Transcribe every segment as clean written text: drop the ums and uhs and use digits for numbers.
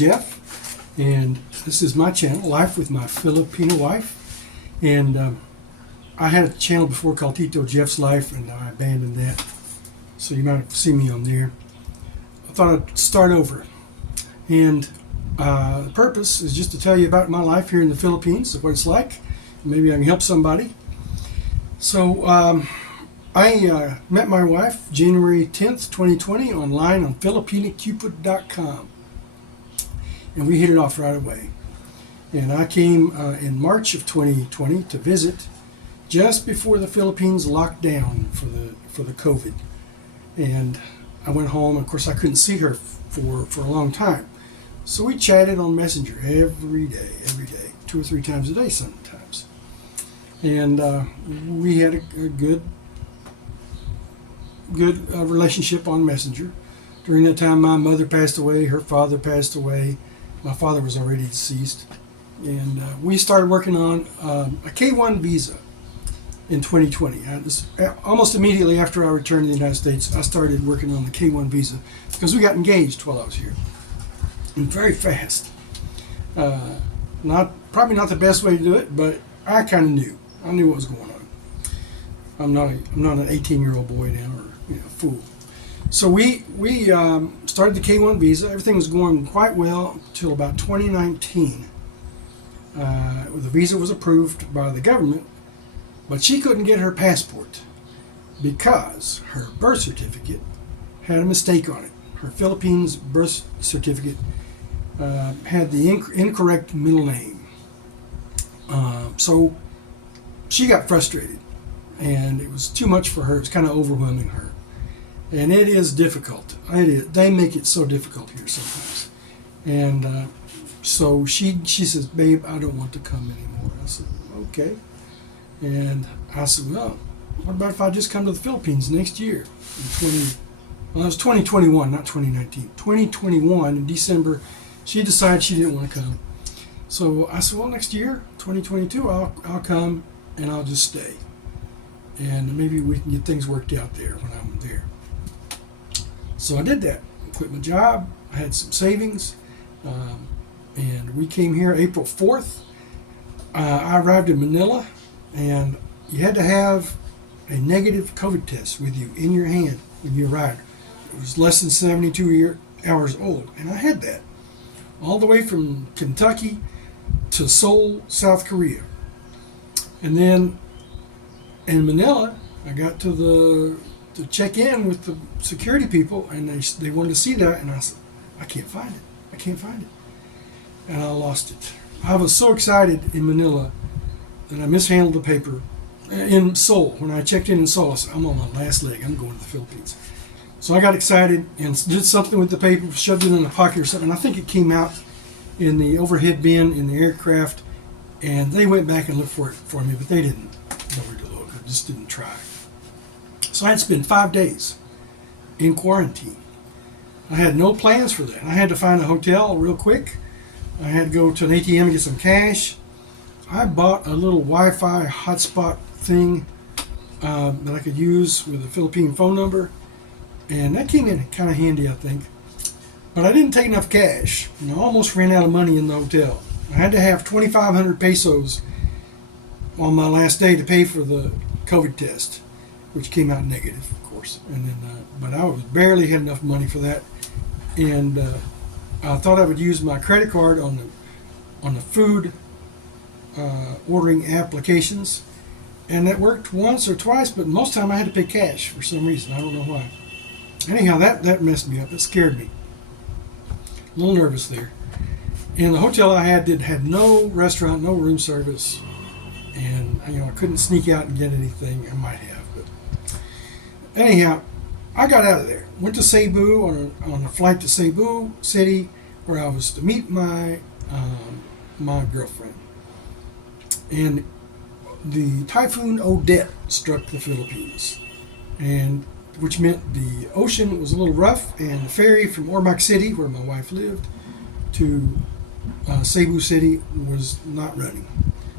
Jeff, and this is my channel, Life with My Filipina Wife. And I had a channel before called Tito Jeff's Life, and I abandoned that. So you might have seen me on there. I thought I'd start over. And the purpose is just to tell you about my life here in the Philippines, what it's like. Maybe I can help somebody. So I met my wife January 10th, 2020 online on filipinacupid.com. And we hit it off right away. And I came in March of 2020 to visit just before the Philippines locked down for the COVID. And I went home. Of course, I couldn't see her for a long time. So we chatted on Messenger every day, 2 or 3 times a day sometimes. And we had a good relationship on Messenger. During that time, my mother passed away, her father passed away. My father was already deceased. And we started working on a K-1 visa in 2020. Almost immediately after I returned to the United States, I started working on the K-1 visa because we got engaged while I was here. And very fast. Probably not the best way to do it, but I kind of knew. I knew what was going on. I'm not an 18-year-old boy now, or fool. So we started the K-1 visa. Everything was going quite well until about 2019. The visa was approved by the government, but she couldn't get her passport because her birth certificate had a mistake on it. Her Philippines birth certificate had the incorrect middle name. So she got frustrated, and it was too much for her. It was kind of overwhelming her. And it is difficult. They make it so difficult here sometimes. And so she says, "Babe, I don't want to come anymore." I said, "Okay." And I said, "Well, what about if I just come to the Philippines next year?" Well, it was 2021, not 2019. 2021 in December, she decided she didn't want to come. So I said, "Well, next year, 2022, I'll come and I'll just stay. And maybe we can get things worked out there when I'm there." So I did that. I quit my job. I had some savings. And we came here April 4th. I arrived in Manila, and you had to have a negative COVID test with you in your hand when you arrived. It was less than 72 hours old, and I had that. All the way from Kentucky to Seoul, South Korea. And then in Manila, I got to check in with the security people, and they wanted to see that, and I said, I can't find it. And I lost it. I was so excited in Manila that I mishandled the paper. In Seoul, when I checked in Seoul, I said, I'm on my last leg. I'm going to the Philippines. So I got excited and did something with the paper, shoved it in a pocket or something. I think it came out in the overhead bin in the aircraft, and they went back and looked for it for me, but they didn't know where to look. I just didn't try. So I had to spend 5 days in quarantine. I had no plans for that. I had to find a hotel real quick. I had to go to an ATM and get some cash. I bought a little Wi-Fi hotspot thing that I could use with a Philippine phone number, and that came in kind of handy, I think. But I didn't take enough cash, and I almost ran out of money in the hotel. I had to have 2,500 pesos on my last day to pay for the COVID test, which came out negative, of course. And then, but I barely had enough money for that, and I thought I would use my credit card on the food ordering applications, and that worked once or twice, but most of the time I had to pay cash for some reason. I don't know why. Anyhow, that messed me up. It scared me. A little nervous there. And the hotel I had had no restaurant, no room service, and I couldn't sneak out and get anything. I might have, but anyhow, I got out of there. Went to Cebu on a flight to Cebu City, where I was to meet my girlfriend. And the Typhoon Odette struck the Philippines, and which meant the ocean was a little rough, and the ferry from Ormoc City, where my wife lived, to Cebu City was not running.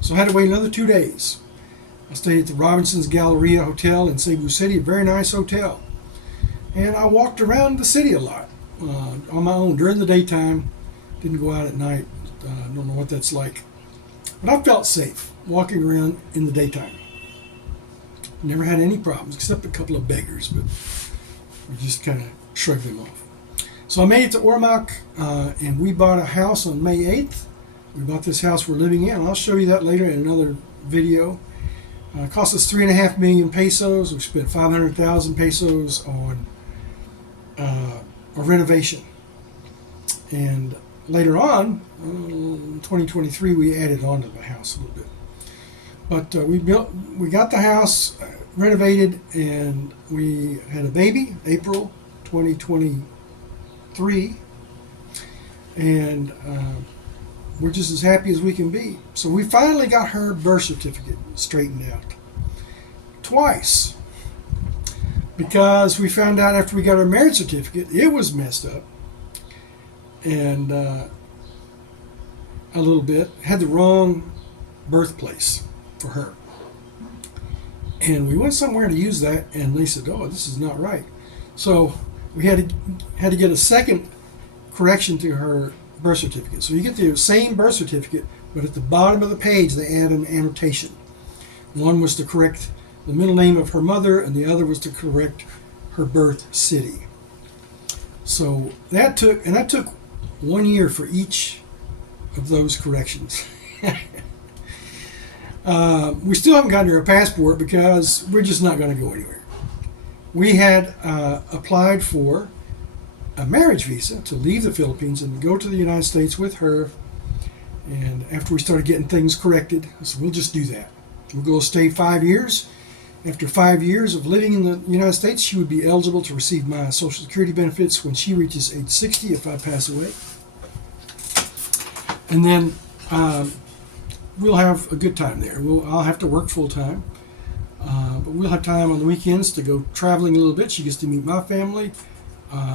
So I had to wait another 2 days. I stayed at the Robinson's Galleria Hotel in Cebu City, a very nice hotel. And I walked around the city a lot on my own during the daytime. Didn't go out at night. I don't know what that's like. But I felt safe walking around in the daytime. Never had any problems, except a couple of beggars, but we just kind of shrugged them off. So I made it to Ormoc, and we bought a house on May 8th. We bought this house we're living in. I'll show you that later in another video. It cost us 3.5 million pesos. We spent 500,000 pesos on a renovation. And later on, in 2023, we added on to the house a little bit. But we got the house renovated, and we had a baby, April 2023, and we're just as happy as we can be. So we finally got her birth certificate straightened out twice, because we found out after we got our marriage certificate it was messed up, and a little bit had the wrong birthplace for her. And we went somewhere to use that, and they said, "Oh, this is not right." So we had to get a second correction to her birth certificate. So you get the same birth certificate, but at the bottom of the page they add an annotation. One was to correct the middle name of her mother, and the other was to correct her birth city. So that took 1 year for each of those corrections. We still haven't gotten her a passport because we're just not going to go anywhere. We had applied for a marriage visa to leave the Philippines and go to the United States with her. And after we started getting things corrected, I said, we'll just do that. We'll go stay 5 years. After 5 years of living in the United States, she would be eligible to receive my Social Security benefits when she reaches age 60 if I pass away. And then we'll have a good time there. I'll have to work full time, but we'll have time on the weekends to go traveling a little bit. She gets to meet my family.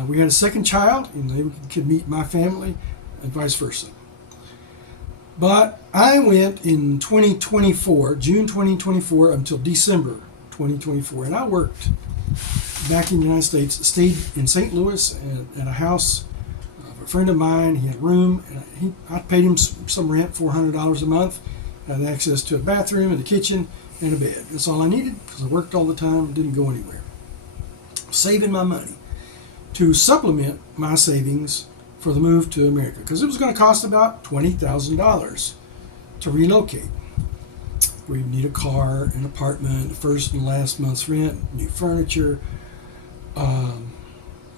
We had a second child, and they could meet my family, and vice versa. But I went in 2024, June 2024, until December 2024, and I worked back in the United States. Stayed in St. Louis at a house of a friend of mine. He had a room, and I paid him some rent, $400 a month. I had access to a bathroom and a kitchen and a bed. That's all I needed, because I worked all the time and didn't go anywhere. Saving my money to supplement my savings for the move to America, because it was going to cost about $20,000 to relocate. We need a car, an apartment, the first and last month's rent, new furniture,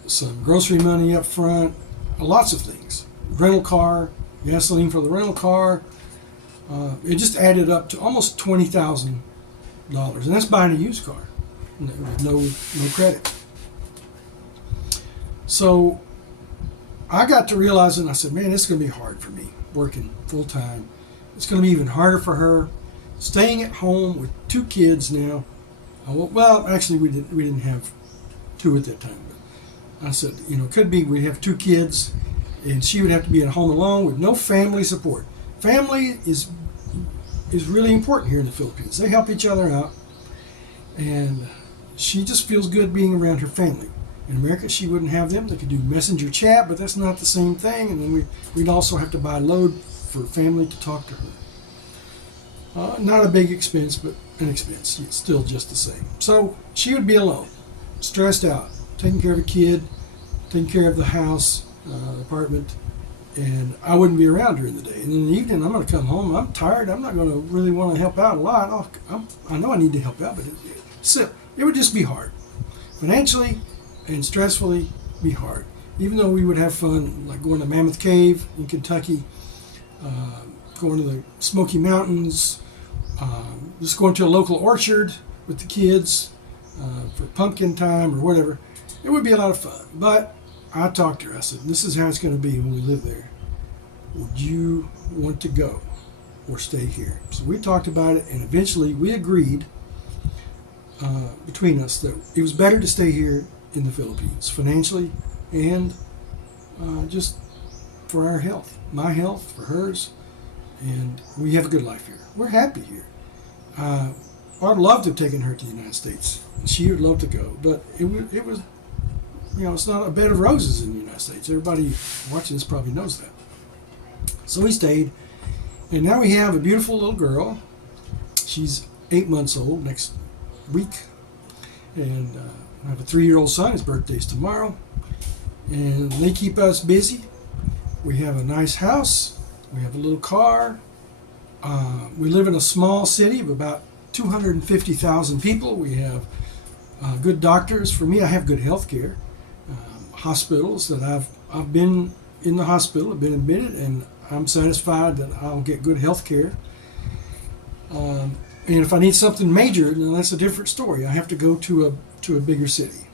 some grocery money up front, lots of things. Rental car, gasoline for the rental car. It just added up to almost $20,000, and that's buying a used car with no credit. So I got to realize, and I said, man, it's going to be hard for me working full time. It's going to be even harder for her staying at home with 2 kids now. Well, actually, we didn't have 2 at that time. But I said, could be we have 2 kids, and she would have to be at home alone with no family support. Family is really important here in the Philippines. They help each other out, and she just feels good being around her family. In America, she wouldn't have them. They could do messenger chat, but that's not the same thing. And then we'd also have to buy a load for family to talk to her. Not a big expense, but an expense. It's still just the same. So she would be alone, stressed out, taking care of a kid, taking care of the house, apartment, and I wouldn't be around during the day. And in the evening, I'm going to come home. I'm tired. I'm not going to really want to help out a lot. I know I need to help out, but it would just be hard. Financially and stressfully be hard. Even though we would have fun, like going to Mammoth Cave in Kentucky, going to the Smoky Mountains, just going to a local orchard with the kids for pumpkin time or whatever. It would be a lot of fun. But I talked to her. I said, this is how it's going to be when we live there. Would you want to go or stay here? So we talked about it, and eventually we agreed between us that it was better to stay here in the Philippines, financially and just for our health, my health, for hers, and we have a good life here. We're happy here. I'd love to have taken her to the United States. She would love to go, but it was, it's not a bed of roses in the United States. Everybody watching this probably knows that. So we stayed, and now we have a beautiful little girl. She's 8 months old next week, and I have a 3-year-old son. His birthday's tomorrow, and they keep us busy. We have a nice house. We have a little car. We live in a small city of about 250,000 people. We have good doctors. For me, I have good health care. Hospitals that I've been in the hospital, I've been admitted, and I'm satisfied that I'll get good health care. And if I need something major, then that's a different story. I have to go to a bigger city.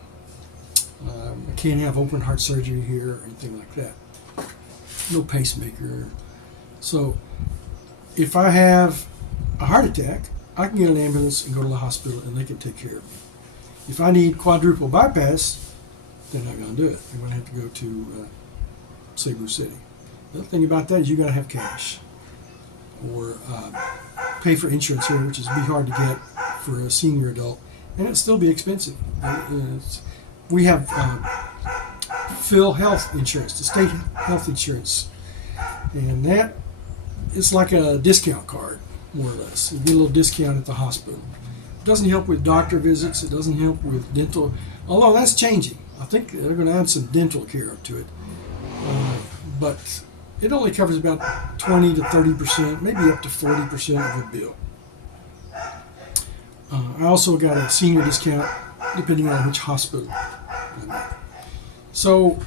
I can't have open heart surgery here or anything like that. No pacemaker. So if I have a heart attack, I can get an ambulance and go to the hospital and they can take care of me. If I need quadruple bypass, they're not going to do it. They're going to have to go to Cebu City. The other thing about that is you got to have cash or pay for insurance here, which is be hard to get for a senior adult, and it'll still be expensive. We have Phil Health Insurance, the state health insurance, and that it's like a discount card, more or less. You get a little discount at the hospital. It doesn't help with doctor visits. It doesn't help with dental, although that's changing. I think they're going to add some dental care to it, but it only covers about 20 to 30%, maybe up to 40% of a bill. I also got a senior discount depending on which hospital I'm at. So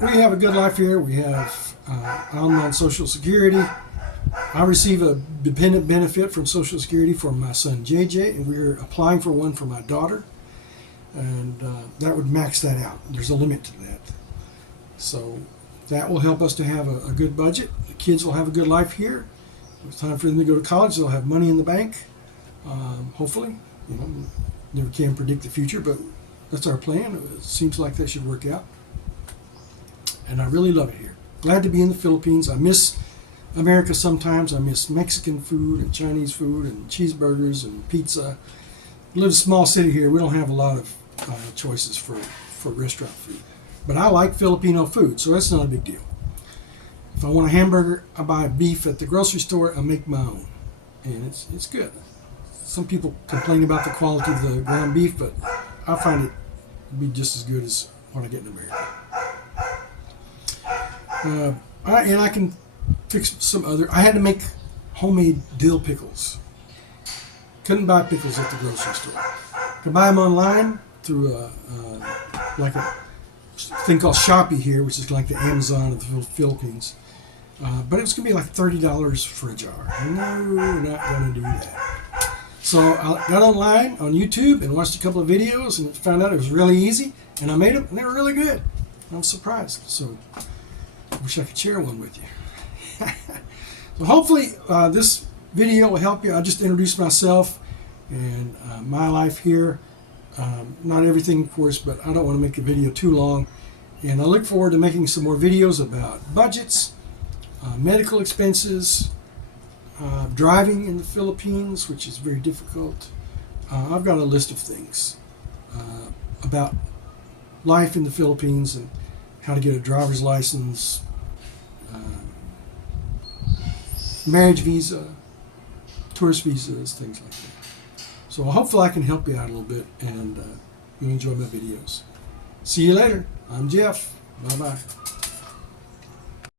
we have a good life here. We have, I'm on Social Security. I receive a dependent benefit from Social Security for my son JJ, and we're applying for one for my daughter. And that would max that out. There's a limit to that. So that will help us to have a good budget. The kids will have a good life here. When it's time for them to go to college, they'll have money in the bank. Hopefully, never can predict the future, but that's our plan. It seems like that should work out. And I really love it here. Glad to be in the Philippines. I miss America sometimes. I miss Mexican food and Chinese food and cheeseburgers and pizza. We live in a small city here. We don't have a lot of choices for restaurant food. But I like Filipino food, so that's not a big deal. If I want a hamburger, I buy beef at the grocery store. I make my own, and it's good. Some people complain about the quality of the ground beef, but I find it to be just as good as what I get in America. And I can fix some other. I had to make homemade dill pickles. Couldn't buy pickles at the grocery store. Could buy them online through like a thing called Shopee here, which is like the Amazon of the Philippines. But it was going to be like $30 for a jar. No, we're not going to do that. So I got online on YouTube and watched a couple of videos and found out it was really easy. And I made them, and they were really good. I was surprised. So I wish I could share one with you. So hopefully this video will help you. I just introduced myself and my life here. Not everything, of course, but I don't want to make the video too long. And I look forward to making some more videos about budgets, medical expenses, driving in the Philippines, which is very difficult. I've got a list of things about life in the Philippines and how to get a driver's license, marriage visa, tourist visas, things like that. So hopefully I can help you out a little bit and you'll enjoy my videos. See you later. I'm Jeff. Bye-bye.